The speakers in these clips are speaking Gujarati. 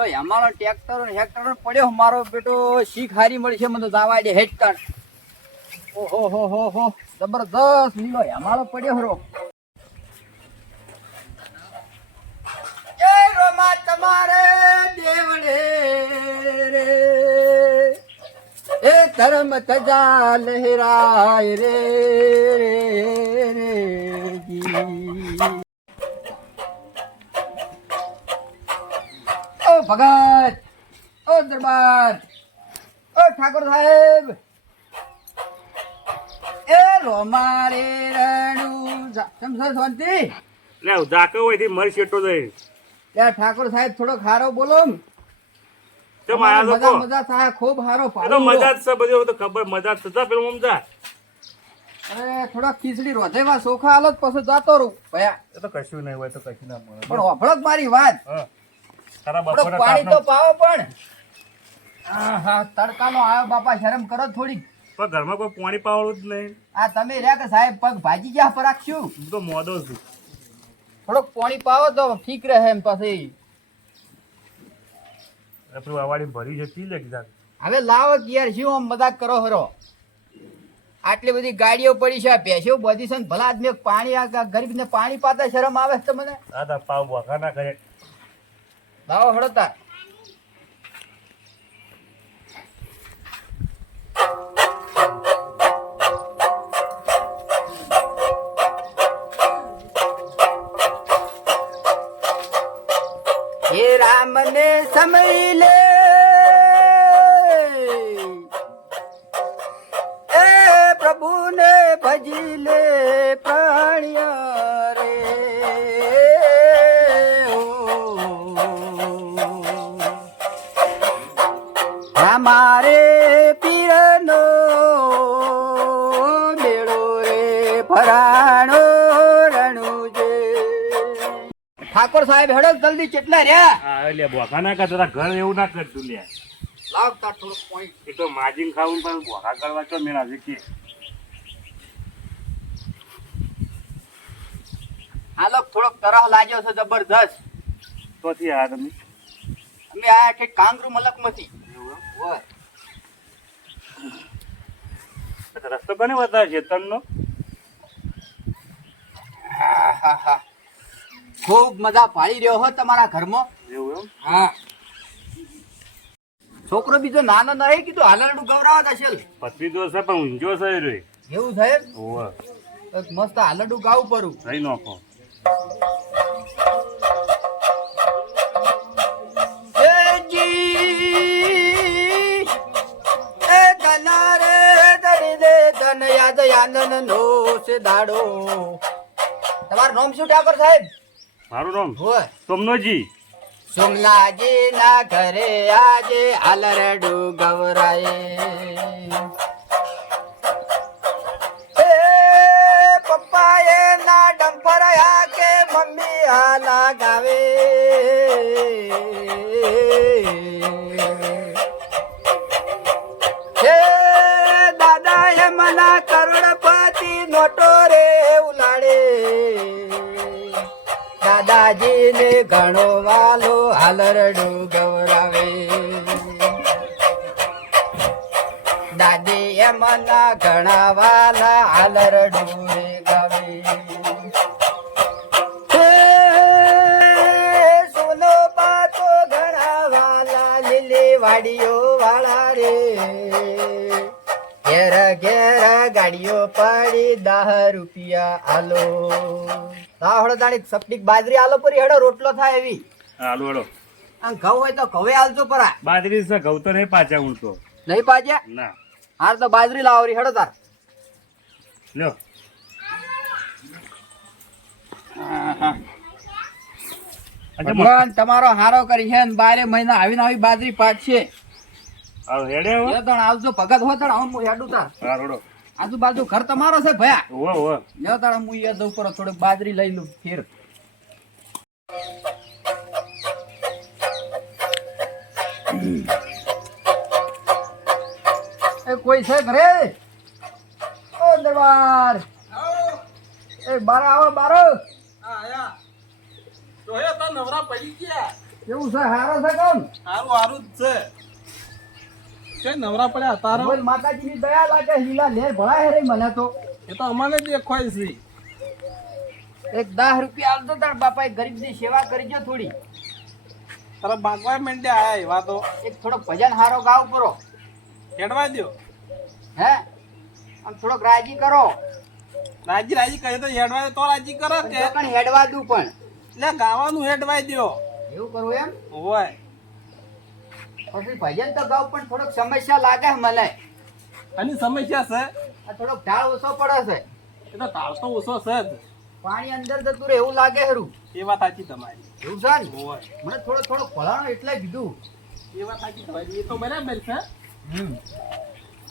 લીલો હેમાનો ટ્રેક્ટર હેક્ટર પડ્યો મારો બેટો શીખ હારી મળી મને દાવા દે હેટકણ ઓહો હો હો હો જબરદસ્ત લીલો હેમાળો પડ્યો હરો રે ધર્મ તજા લહેરાય રે રે જી. ઓ ભગત! ઓ દરબાર! ઓ ઠાકોર સાહેબ! એ રોમારે રણુ સમજો શાંતિ? લે ઝાકો હોયથી મરી શેટો જાય ત્યાં ઠાકોર સાહેબ થોડો ખારો બોલો તો મારા લોકો? મજા થાય ખૂબ હારો પાડો મજા જ છે બધું તો ખબર મજા જ થતા પેલું સમજા. અરે થોડા ખીચડી રોધેવા સોખા હાલત પછી જાતો રહું. ભયા. એ તો કશું નહીં હોય તો કશું ના મળે. પણ હોભળો જ મારી વાત. હા. પાણી તો પાવો પણ. હા હા તડકાનો આવ્યો બાપા શરમ કરો થોડી પણ ઘરમાં કોઈ પાણી પાવડું જ નહીં. આ તમે રહ્યા કે સાહેબ પગ ભાજી ગયા પર રાખ્યું હું તો મોદો છું. થોડોક પાણી પાવો તો ઠીક રહે એમ પછી. આપણું અવાડી ભરી છે પી લે કીધા હવે લાવો યાર શું આમ મજાક કરો હરો? આટલી બધી ગાડીઓ પડી છે પેશો બધી છે ને ભલા આદમી પાણી ગરીબ ગરીબને પાણી પાતા શરમ આવે છે તમને? આ તા પાવ વખા ના કરે. લાવો તાર ઠાકોર સાહેબ હેડો જલ્દી કેટલા રહ્યા. હા એટલે બોખા ના કરતા તારા ઘર એવું ના કરતું લે. લાવ તાર થોડુંક પોઈન્ટ એ તો માજીન ખાવું પણ બોખા કરવા તો મેરા કે. હાલો થોડોક તરહ લાગ્યો છે જબરદસ્ત તો થી આ તમે. અમે આયા કે કાંગરૂ મલકમાંથી. ઓય. રસ્તો બને બતાવે છે તનનો. આહાહા. ખૂબ મજા પાડી રહ્યો હો તમારા ઘરમાં. એવું એમ? હા. છોકરો બીજો નાનો નહીં કીધું હાલરડું ગવરાવા દશેલ પતરી તો છે પણ ઊંઝો છે રે. એવું સાહેબ ઓવે. એક મસ્ત હાલરડું ગાવું પરું થઈ નાખો. તમારું નામ શું ઠાકોર સાહેબ? મારું નામ હોય. સોમનોજી. સોમનાજી ના ઘરે આજે હાલરડું ગવરાય એ પપ્પાએ ના ડંપર આ કે મમ્મી આ ગાવે હે દાદા એ મના કરોડપતિ નોટો રે. હાલરડું ગૌરવે દાદી એમના ઘણા વાલા આલરડું રે ગાવે. હે, સોનો પાતો ઘણા વાલા લીલી વાડીઓ વાળા રે. ઘેર ઘેર ગાડીઓ પડી દહ રૂપિયા આલો. દાહડો દાણી સપટીક બાજરી આલો પરી હેડો રોટલો થાય એવી. હાલો હેડો આમ ઘઉં હોય તો ઘઉં આલજો પરા બાજરી છે ઘઉં તો નહીં પાછા ઊંટો નહીં પાછા? ના. હાર તો બાજરી લાવરી હેડો તાર. લ્યો ભગવાન તમારો હારો કરી છે ને બારે મહિના આવીને આવી બાજરી હાલો, હેડે હવે? એ આવજો ભગત હો તણ હું હેડું તાર. હાલો, આજુબાજુ ઘર તમારો છે ભયા. લ્યો તાર હું યાદ ઉપર થોડી બાજરી લઈ લઉં ફેર. એ કોઈ છે ઘરે? દરબાર. એ બાર આવો બારો. કેવું છે હારો છે કોણ? ભગવાન માતાજીની દયા લાગે લીલા લેર ભળાય રે મને તો. એક દસ રૂપિયા આવતો તાર બાપા એ ગરીબની સેવા કરજો થોડી. એક થોડો ભજન હારો ગાવ કરો. હે? આમ થોડોક રાજી કરો. રાજી રાજી કહે તો હેડવાય તો રાજી કરો કે? પણ હેડવા દઉં પણ. એટલે ગાવાનું હેડવાય દ્યો. એવું કરવું એમ? હોય. પછી ભજન તો ગાવ પણ થોડોક સમસ્યા લાગે મને. આની સમસ્યા છે? આ થોડોક ઢાળ ઓછો પડે છે. એ તો ઢાળ તો ઓછો છે જ. પાણી અંદર જતું રહે એવું લાગે હરું. એ વાત સાચી તમારી. એવું છે ને? હોય. મને થોડો થોડો ભલાણો એટલે કીધું. એ વાત સાચી તમારી. એ તો બરાબર છે હમ.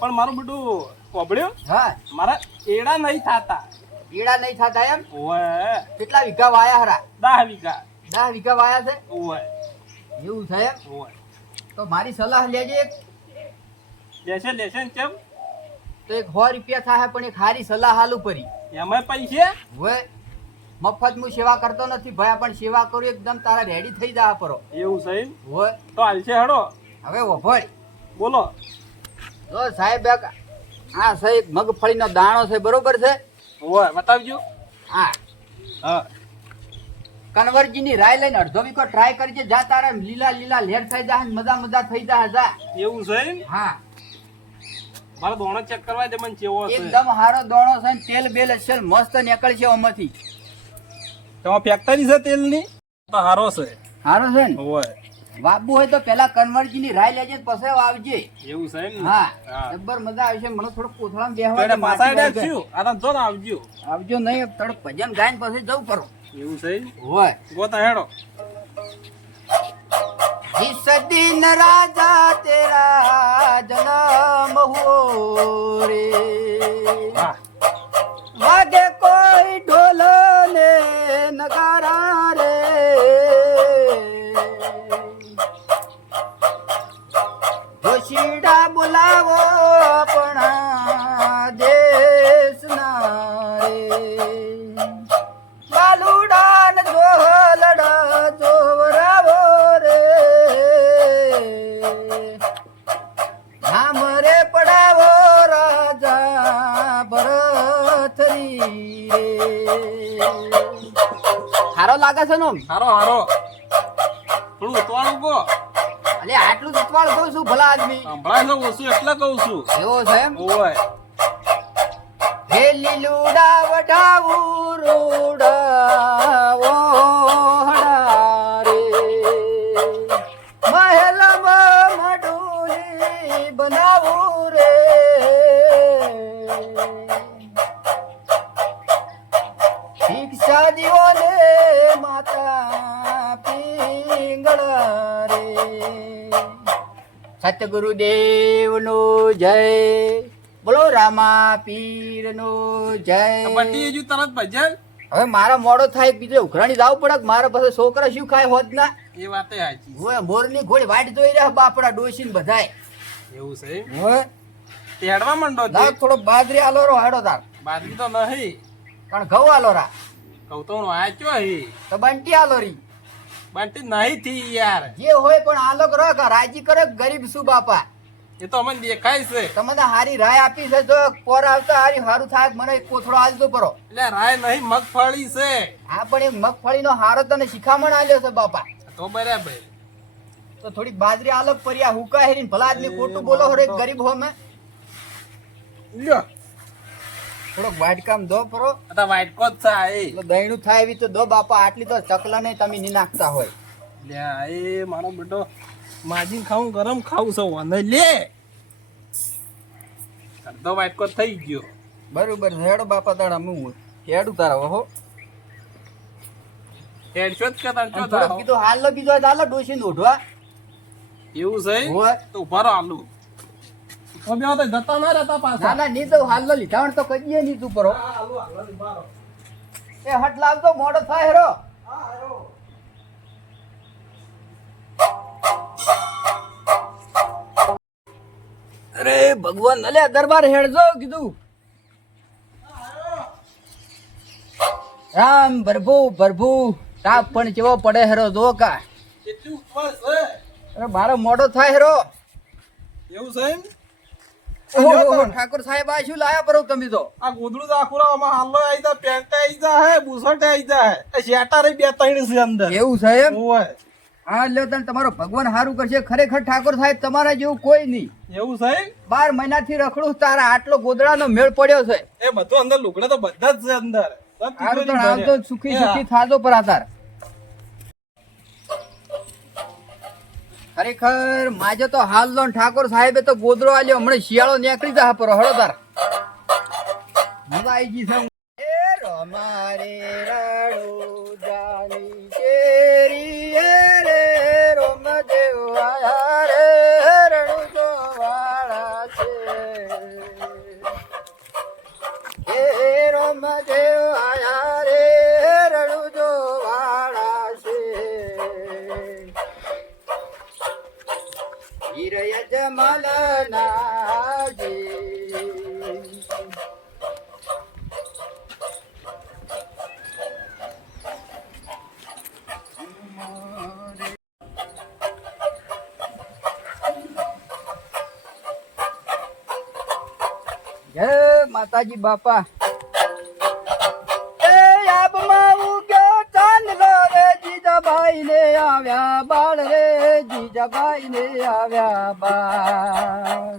પણ મારું બધું કોબળ્યો હા. મારા એડા નહીં થાતા. એડા નહીં થતા એમ? ઓય કેટલા વીઘા વાયા હરા? દહ વીઘા. દાહ વીઘા વાયા છે? ઓય એવું છે એમ? હોય. તો મારી સલાહ લેજે એક. લેશે લેશે ને કેમ? તો એક સો રૂપિયા થાય પણ એક હારી સલાહ હાલું પરી એમાં પૈસે? હવે મફત હું સેવા કરતો નથી ભયા પણ સેવા કરું એકદમ તારા રેડી થઈ જા પરો. એવું છે હોય. તો હાલશે હડો. હવે વભળ બોલો. જો સાહેબ આ સહી મગફળીનો દાણો છે બરોબર છે? હોય બતાવજો. હા. હા. કન્વરજીની રાય લઈને અડધો વીકો ટ્રાય કરજે જા તારા લીલા લીલા લેર થઈ જા મજા મજા થઈ જા જા. એવું છે હા. મારો દોણો ચેક કરવા દે મને ચેવો છે એકદમ હારો દોણો છે તેલ બેલ અસલ મસ્ત નીકળશે આમાંથી. તમારે ફેક્ટરી છે તેલની તો હારો છે હારો છે ને હોય વાબુ હોય તો પેલા કન્વરજીની રાય લેજે ને પછી વાવજે એવું છે એમ ને? હા હા જબ્બર મજા આવશે મને થોડું કોથળામાં તો બેહવા એને દે, પાછા માટી હેડે વળગે. છું આ તો જો ને આવજો આવજો નહીં થોડું ભજન ગાયન પછી જવું કરો એવું છે એમ? હોય ગોતા હેડો जिस दिन राजा तेरा जन्म हो रे વાગે કોઈ ઢોલ ને નગારા રે. ઘોષીડા બોલા છે નો હારો હારો. થોડું ઉતવાળું કહો. અલે આટલું ઉતવાળ કહું છું ભલા આદમી. સંભળાય છે ઓછું એટલે કહું છું. એવો છે એમ? ઓય. હે લીલુડા વઢાવું બનાવું રે. પિંગળા રે સતગુરુદેવનો જય. બોલો રામા પીરનો જય હજુ તરત ભજન? હવે મારા મોડો થાય બીજે ઉઘરાણી જાવ પડે મારા પાસે છોકરા શું ખાય હોત ના? એ વાતે સાચી. હોય મોરની ઘોડી વાટ જોઈ રહ્યા બાપડા ડોસીન બધાય. એવું છે? એમ? હોય તે હેડવા માંડો તે. થોડો બાજરી આલો રો હાડો તાર. બાદરી તો નહીં. પણ ઘઉં આલો રા કૌતોણું આચ્યો હી. તો બંટી આલો રી બાંટી નહીં થી યાર. જે હોય પણ આલો કરો કે રાજી કરો ગરીબ શું બાપા. એ તો અમને દેખાય છે. તમને હારી રાય આપી છે તો પોર આવતા હારી હારું થાય મને કોથળો આલતો પરો. એટલે રાય નહીં મગફળી છે. હા પણ એ મગફળીનો હારો તને શિખામણ આલ્યો છે બાપા. તો બરાબર. તો થોડી બાજરી આલક પર્યા હુકા હેરીને ભલા આદમી ખોટું બોલો હરે ગરીબ હો મેં લ્યો. થોડોક વાટકામ દો પરો. તો વાઇટકો જ થાય. એટલે દહીણું થાય એવી તો દો બાપા આટલી તો ચકલા નહીં તમે ની નાખતા હોય. લે એ મારો બેટો માજી ખાવું ગરમ ખાવું સૌ અને લે. અડધો વાટકો થઈ ગયો. બરોબર હેડો બાપા તારા હું હેડું તારા હો. હેડશો જ કે તાર થાવ? કીધું હાલ બીજો હાલો ડોસી ઉઠવા એવું છે? હોય. તો ઊભા રહો આલુ તો જતા ના રહેતા ના પાછા ના તો હાલ લીધાવણ તો કહીએ નહીં તું પરો. એ હટ લાવતો મોડો થાય હેરો. અરે ભગવાન અલે દરબાર હેડજો કીધું. રામ ભરભુ ભરભુ તાપ પણ કેવો પડે હેરો જો કા. અરે મારો મોડો થાય હેરો. એવું છે? ઓહો, ઠાકોર સાહેબ આ શું લાયા પરો તમે તો? આ ગોદડું તો આમાં હાલો આવી જા પેન્ટ આવી જા હે બુસટ આવી જા હે. એ શેટારે બે ત્રણ છે અંદર. એવું છે ઓય. હા લ્યો તને તમારો ભગવાન હારું કરશે. ખરેખર ઠાકોર સાહેબ તમારા જેવું કોઈ નહીં. એવું સાહેબ બાર બાર મહિનાથી રખડું તારા આટલો ગોદડાનો મેળ પડ્યો છે. એ બધું અંદર લુગડા તો બધા જ છે અંદર. સુખી સુખી થાજો પર આધાર ખરેખર માજે તો હાલ લો ને ઠાકોર સાહેબે તો ગોદરો આલ્યો. હમણે શિયાળો નીકળી જા પર હળદાર મજા આવી ગઈ છે. એ રમારે રણુજાની કેરી. એ રે રોમ દેવ આયા રે. રણુજો વાળા છે. એ રમદેવ આયા રે. હીર યજમલ નાજી જય માતાજી બાપા. જીજાબાઈ આવ્યા બા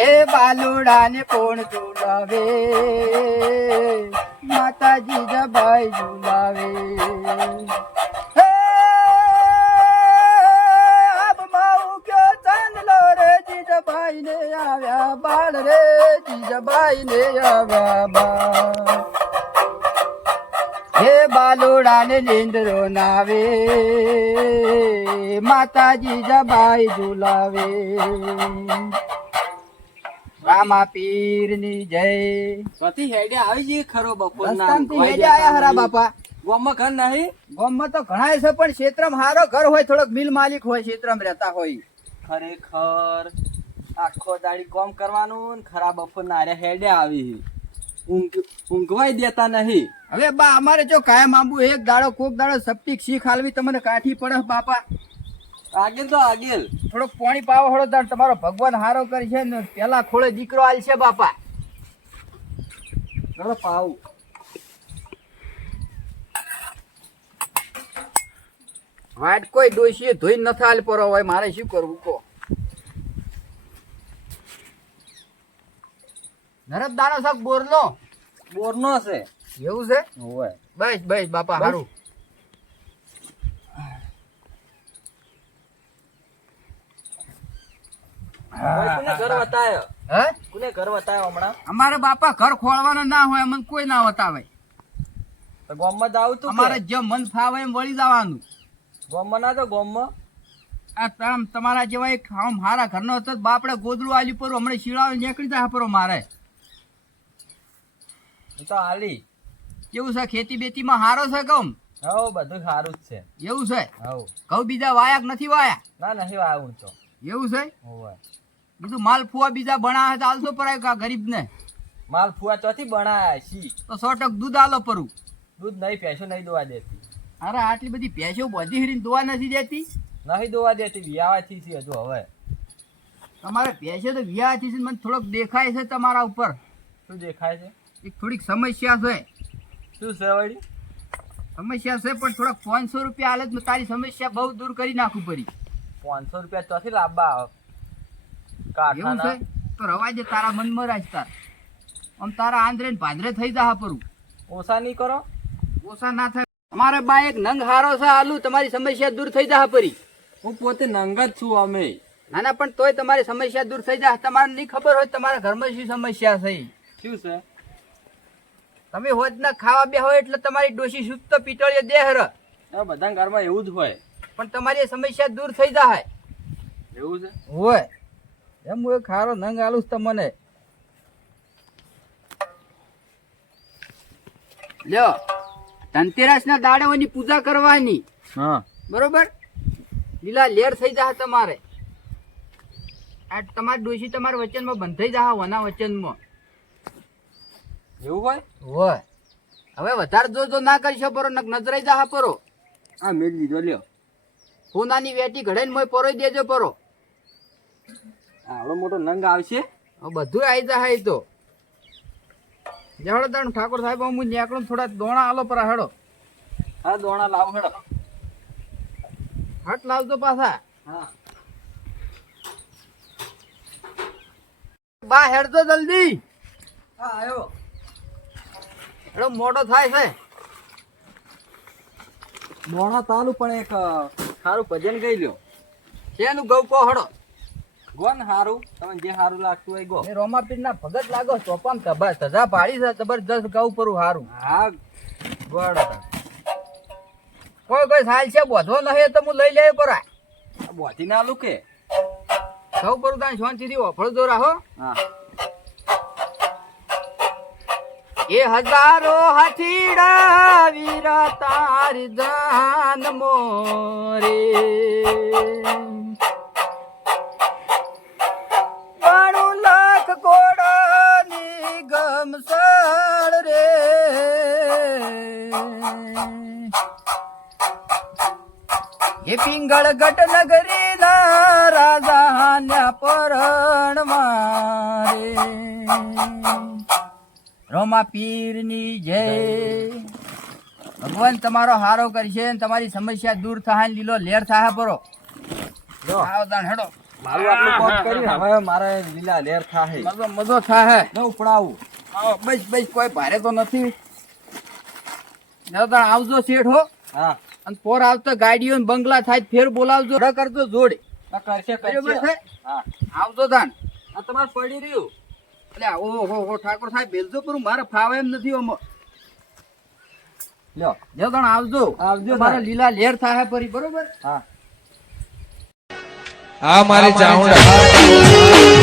એ બાલુડાને કોણ ઝુલાવે? માતાજી જબાઈ ઝુલાવે. ભાઈ ને આવ્યા બાળ રે જીજાબાઈ ને આવ્યા બાળ. હે બાલુડા ને લીંદરો નાવે માતાજી જબાઈ ઝુલાવે. રામા પીરની જય. પતિ હેડે આવી જઈએ ખરો બપોર હેડે આયા હરા બાપા. ગોમાં ઘર નહીં? ગામમાં તો ઘણા છે પણ ક્ષેત્રમ હારો ઘર હોય થોડોક મિલ માલિક હોય ક્ષેત્રમાં રહેતા હોય. ખરેખર આખો દાડી કોમ કરવાનું ખરા બપોર ના હેડે આવી. ઊંઘવાય દેતા નહીં. હવે બા અમારે જો કાયમ આંબુ એક દાડો કોક દાડો સપ્તિક શીખ હાલવી તમને કાઠી પડે બાપા. આગેલ તો આગેલ. થોડોક પાણી પાવો હળો તાર તમારો ભગવાન હારો કરે છે ને પેલા ખોળે દીકરો આલ છે બાપા. ચલો પાવું. વાટ કોઈ ડોશીએ ધોઈ નથી હાલ પરો હોય મારે શું કરવું કો નરદ દાનો શાક બોરનો? બોરનો છે. એવું છે? હોય બસ બસ બાપા સારું હારું. અમારે બાપા ઘર ખોળવાનો ના હોય અમને કોઈ ના વતાવે તો ગોમમાં જ આવું અમારે જેમ મન ફાવે એમ વળી જવાનું. ગોમમાં ના તો ગોમમાં. આ તમ તમારા જેવા એક હારા ઘરનો હતો બાપડે ગોદડું આલી પર હમણાં શીળાવે નીકળી જાય પરો મારે. તો આલી કેવું છે ખેતી બેતીમાં હારો છે કમ હવ બધું સારું જ છે. એવું છે? હવ. ઘઉં બીજા વાયા નથી વાયા? ના નહીં આવું તો. એવું છે? હોય બીજું માલ ફુવા બીજા બનાવે તો આલસો પરાય કા ગરીબ ને માલ ફુવા ચોથી બનાયા છી તો સો ટક દૂધ આલો પરું. દૂધ નહીં પૈસો નહીં દોવા દેતી. અરે આટલી બધી ભેંસો બધી હરીને દોવા નથી દેતી? નહીં દોવા દેતી વ્યાવાથી છે હજુ હવે. તમારે ભેંસો તો વ્યાવાથી છે મને થોડોક દેખાય છે તમારા ઉપર. શું દેખાય છે? એક થોડીક સમસ્યા છે. શું છે વળી સમસ્યા છે પણ થોડાક પાંચસો રૂપિયા હાલત મેં તારી સમસ્યા બહુ દૂર કરી નાખું પડી પાંચસો રૂપિયા ચોથી લાંબા આવે. એવું છે? તો રવા દે તારા મનમાં રાજતા આમ તારા આંધ્રે ને થઈ જા પરું ઓછા નહીં કરો. ઓછા ના થાય. અમારે બા એક નંગ હારો છે આલુ તમારી સમસ્યા દૂર થઈ જા પરી હું પોતે નંગ જ છું અમે. ના ના પણ તોય તમારી સમસ્યા દૂર થઈ જાય તમારે નહીં ખબર હોય તમારા ઘરમાં શું સમસ્યા છે? શું છે? તમે હોજ ના ખાવા બે હોય એટલે તમારી ડોશી શુદ્ધ તો પીટળીએ દેહર બધા ઘરમાં એવું જ હોય. પણ તમારી સમસ્યા દૂર થઈ જાય. એવું છે? હોય. એમ હું ખારો નંગ આલું તમને લ્યો ધનતેરસ ના દાડાઓની પૂજા કરવાની. હા. બરોબર? લીલા લેર થઈ જાય તમારે. આ તમારી ડોશી તમારા વચનમાં બંધાઈ જાય વના વચનમાં. એવું હોય? હોય. હવે વધારે જો જો ના કરી શકો નક નજરાઈ જા પરો. આ મેળ લીધો લ્યો. સોનાની વેટી ઘડાઈને મોય પરોઈ દેજો પરો. આવડો મોટો નંગ આવશે. બધું આવી જા એ તો. જાડો તાણ ઠાકોર સાહેબ હું નીકળું થોડા દોણા આલો પર હેડો. હા દોણા લાવ હેડો. હટ લાવજો પાછા. હા. બા હેડજો જલ્દી. હા આવ્યો હેડો મોટો થાય છે. દોણા તાલુ પણ એક સારું ભજન ગઈ લ્યો. શેનું ગૌ કો હડો ગોન હારું તમે જે હારું લાગતું હોય ગો. એ રોમાપીર ના ભગત લાગો ચોપામ તબા તજા પાડી છે જબરજસ્ત ગૌ પરું હારું. હા ગોડ. કોઈ કોઈ સાલ છે બોધો નહીં તો હું લઈ લે પરા આ બોધી ના લુકે. સૌ પરું તાણ શાંતિથી ઓફળજો રાહો હા. એ હજારો હથીડા વીરા તાર જાન મોરે. બાણું લાખ ઘોડાની ગમસાળ રે. એ પિંગળ ગટ નગરી રોમા પીરની જય. ભગવાન તમારો હારો કરશે ને તમારી સમસ્યા દૂર થાય લીલો લેર થાય પરો. હેડો. મારું આટલું કોમ કરી હવે મારે લીલા લેર થાય. મજો મજો થાય. ન ઉપડાવું. બસ બસ કોઈ ભારે તો નથી. તાણ આવજો શેઠ હો. હા. અને પોર આવતો ગાડીઓ ને બંગલા થાય ફેર બોલાવજો. ન કરજો જોડે. કરશે. બરોબર છે? આવજો તાન. આ તમારે પડી રહ્યું. એટલે ઓહો હો હો ઠાકોર સાહેબ ભેલજો પણ મારે ફાવે એમ નથી ઓમો. લ્યો જો તણ આવજો. આવજો મારે લીલા લેર થાય પરી બરોબર? હા. આ મારી ચાઉંડા